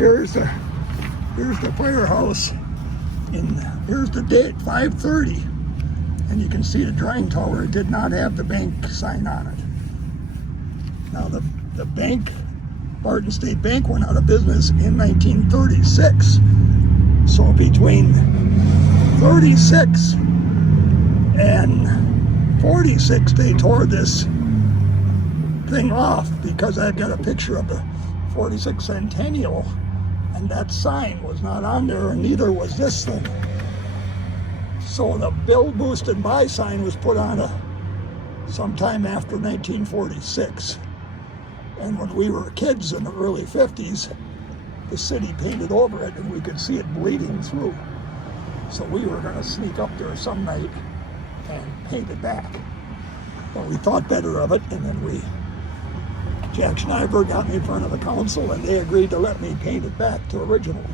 here's the firehouse, and here's the date, 5:30, and you can see the drying tower. It did not have the bank sign on it. Now the bank, Barton State Bank, went out of business in 1936. So between 36 and 46, they tore this thing off, because I've got a picture of the 46th centennial, and that sign was not on there, and neither was this thing. So the Build, Boost, and Buy sign was put on sometime after 1946. And when we were kids in the early 50s, the city painted over it, and we could see it bleeding through. So we were going to sneak up there some night and paint it back. But we thought better of it, and then Jack Schneiber got me in front of the council, and they agreed to let me paint it back to original.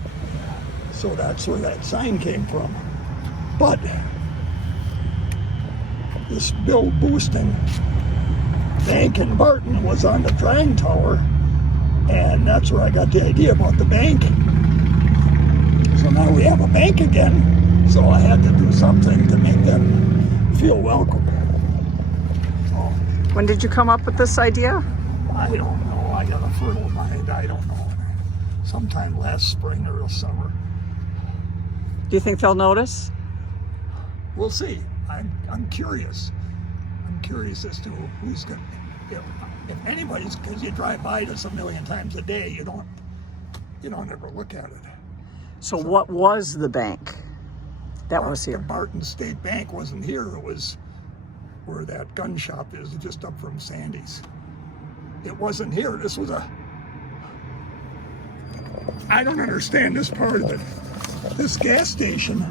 So that's where that sign came from. But this Build, Boost, and Bank in Barton was on the drying tower, and that's where I got the idea about the bank. So now we have a bank again, so I had to do something to make them feel welcome. So, when did you come up with this idea? I don't know. I got a fertile mind. I don't know. Sometime last spring or summer. Do you think they'll notice? We'll see. I'm curious. I'm curious as to who's going to... If anybody's, because you drive by this a million times a day, you don't ever look at it. So what was the bank that was The here? Barton State Bank wasn't here. It was where that gun shop is, just up from Sandy's. It wasn't here. This was I don't understand this part of it. This gas station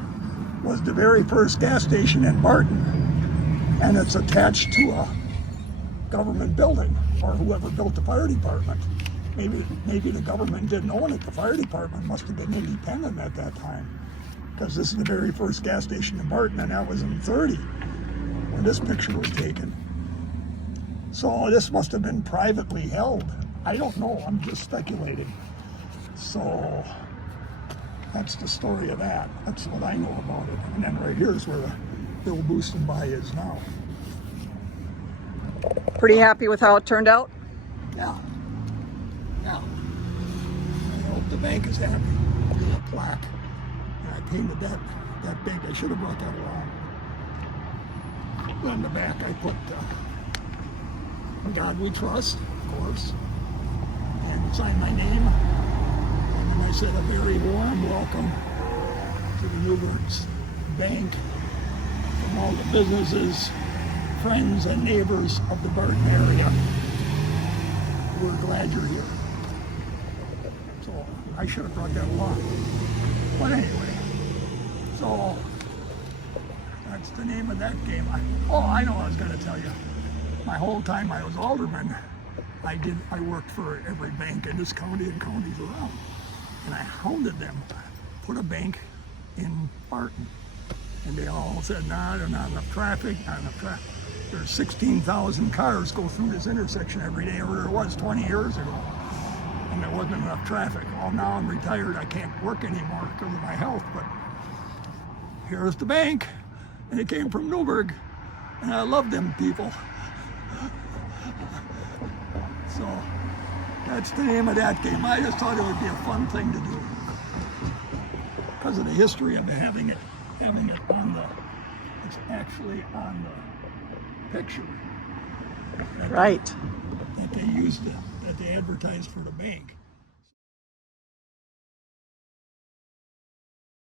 was the very first gas station in Barton, and it's attached to a government building, or whoever built the fire department. Maybe the government didn't own it. The fire department must have been independent at that time, because this is the very first gas station in Barton, and that was in 30 when this picture was taken. So this must have been privately held. I don't know. I'm just speculating. So that's the story of that. That's what I know about it. And then right here is where the Build, Boost, and Buy is now. Pretty happy with how it turned out? Yeah. Yeah. I hope the bank is happy. A plaque. And I painted that big. I should have brought that along. On the back I put "In God We Trust," of course, and signed my name. And then I said a very warm welcome to the Newburgh's Bank from all the businesses, friends, and neighbors of the Barton area. We're glad you're here. So I should have brought that along. But anyway, so that's the name of that game. I know I was going to tell you. My whole time I was alderman, I worked for every bank in this county and counties around. And I hounded them, put a bank in Barton. And they all said, nah, there's not enough traffic, not enough traffic. There's 16,000 cars go through this intersection every day, or there was 20 years ago. And there wasn't enough traffic. Well, now I'm retired, I can't work anymore because of my health, but here's the bank. And it came from Newburgh, and I love them people. So that's the name of that game. I just thought it would be a fun thing to do because of the history of having it on it's actually on the picture. Right. That they used, that they advertised for the bank.